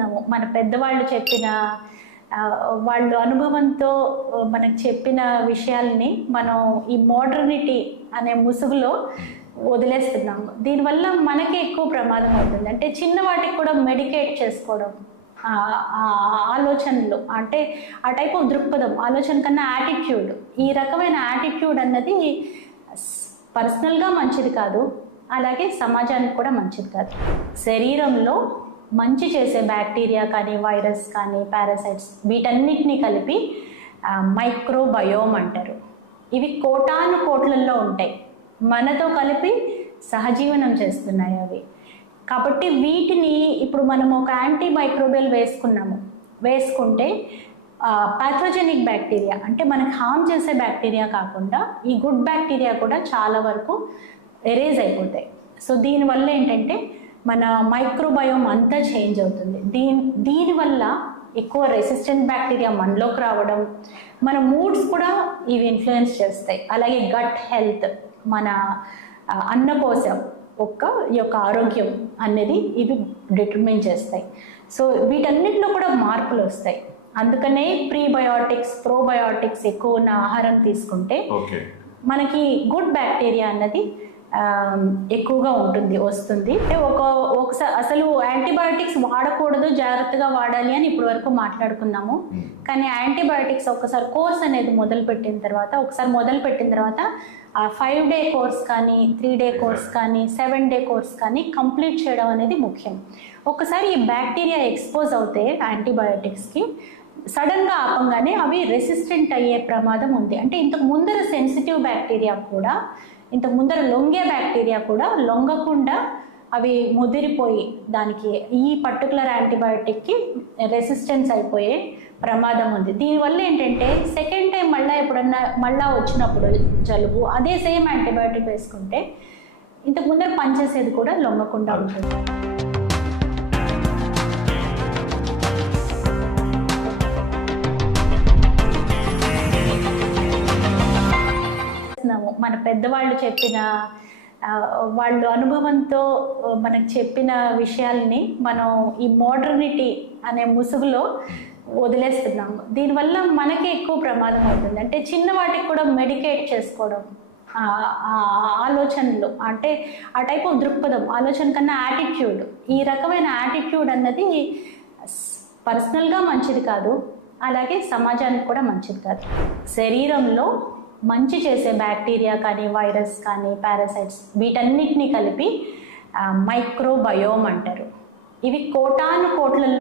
వదిలేస్తున్నాము. మన పెద్దవాళ్ళు చెప్పిన వాళ్ళు అనుభవంతో మనకు చెప్పిన విషయాల్ని మనం ఈ మోడర్నిటీ అనే ముసుగులో వదిలేస్తున్నాము. దీనివల్ల మనకి ఎక్కువ ప్రమాదం అవుతుంది. అంటే చిన్న వాటికి కూడా మెడికేట్ చేసుకోవడం, ఆలోచనలు, అంటే ఆ టైప్ ఆఫ్ దృక్పథం, ఆలోచన కన్నా యాటిట్యూడ్, ఈ రకమైన యాటిట్యూడ్ అన్నది పర్సనల్గా మంచిది కాదు, అలాగే సమాజానికి కూడా మంచిది కాదు. శరీరంలో మంచి చేసే బ్యాక్టీరియా కానీ, వైరస్ కానీ, పారాసైట్స్, వీటన్నిటినీ కలిపి మైక్రోబయోమ్ అంటారు. ఇవి కోటాను కోట్లల్లో ఉంటాయి, మనతో కలిపి సహజీవనం చేస్తున్నాయి అవి. కాబట్టి వీటిని ఇప్పుడు మనం ఒక యాంటీమైక్రోబియల్ వేసుకుంటే పాథోజెనిక్ బ్యాక్టీరియా, అంటే మనకు హార్మ్ చేసే బ్యాక్టీరియా కాకుండా ఈ గుడ్ బ్యాక్టీరియా కూడా చాలా వరకు ఎరేజ్ అయిపోతాయి. సో దీనివల్ల ఏంటంటే మన మైక్రోబయోమ్ అంతా చేంజ్ అవుతుంది. దీనివల్ల ఎక్కువ రెసిస్టెంట్ బ్యాక్టీరియా మనలోకి రావడం, మన మూడ్స్ కూడా ఇవి ఇన్ఫ్లుయెన్స్ చేస్తాయి. అలాగే గట్ హెల్త్, మన అన్నకోశం యొక్క ఆరోగ్యం అనేది ఇవి డిటర్మిన్ చేస్తాయి. సో వీటన్నిటిలో కూడా మార్పులు వస్తాయి. అందుకనే ప్రీబయోటిక్స్, ప్రోబయోటిక్స్ ఎక్కువ ఉన్న ఆహారం తీసుకుంటే మనకి గుడ్ బ్యాక్టీరియా అన్నది ఎక్కువగా వస్తుంది. ఒకసారి అసలు యాంటీబయాటిక్స్ వాడకూడదు, జాగ్రత్తగా వాడాలి అని ఇప్పటి వరకు మాట్లాడుకున్నాము. కానీ యాంటీబయాటిక్స్ ఒకసారి కోర్స్ అనేది మొదలు పెట్టిన తర్వాత ఆ 5 డే కోర్స్ కానీ, 3 డే కోర్స్ కానీ, 7 డే కోర్స్ కానీ కంప్లీట్ చేయడం అనేది ముఖ్యం. ఒకసారి ఈ బ్యాక్టీరియా ఎక్స్పోజ్ అవుతే యాంటీబయాటిక్స్కి, సడన్గా ఆపంగానే అవి రెసిస్టెంట్ అయ్యే ప్రమాదం ఉంది. అంటే ఇంతకు ముందర సెన్సిటివ్ బ్యాక్టీరియా కూడా, ఇంతకు ముందర లొంగే బ్యాక్టీరియా కూడా లొంగకుండా అవి ముదిరిపోయి దానికి ఈ పర్టికులర్ యాంటీబయాటిక్కి రెసిస్టెన్స్ అయిపోయే ప్రమాదం ఉంది. దీనివల్ల ఏంటంటే సెకండ్ టైం మళ్ళా వచ్చినప్పుడు జలుబు అదే సేమ్ యాంటీబయాటిక్ వేసుకుంటే ఇంతకు ముందర పనిచేసేది కూడా లొంగకుండా ఉంటుంది. మన పెద్దవాళ్ళు చెప్పిన వాళ్ళు అనుభవంతో మనకు చెప్పిన విషయాల్ని మనం ఈ మోడర్నిటీ అనే ముసుగులో వదిలేస్తున్నాము. దీనివల్ల మనకి ఎక్కువ ప్రమాదం అవుతుంది. అంటే చిన్న వాటికి కూడా మెడికేట్ చేసుకోవడం, ఆలోచనలు, అంటే ఆ టైప్ ఆఫ్ దృక్పథం, ఆలోచన కన్నా యాటిట్యూడ్, ఈ రకమైన యాటిట్యూడ్ అన్నది పర్సనల్గా మంచిది కాదు, అలాగే సమాజానికి కూడా మంచిది కాదు. శరీరంలో మంచి చేసే బ్యాక్టీరియా కానీ, వైరస్ కానీ, పారాసైట్స్, వీటన్నిటినీ కలిపి మైక్రోబయోమ్ అంటారు. ఇవి కోటాను కోట్ల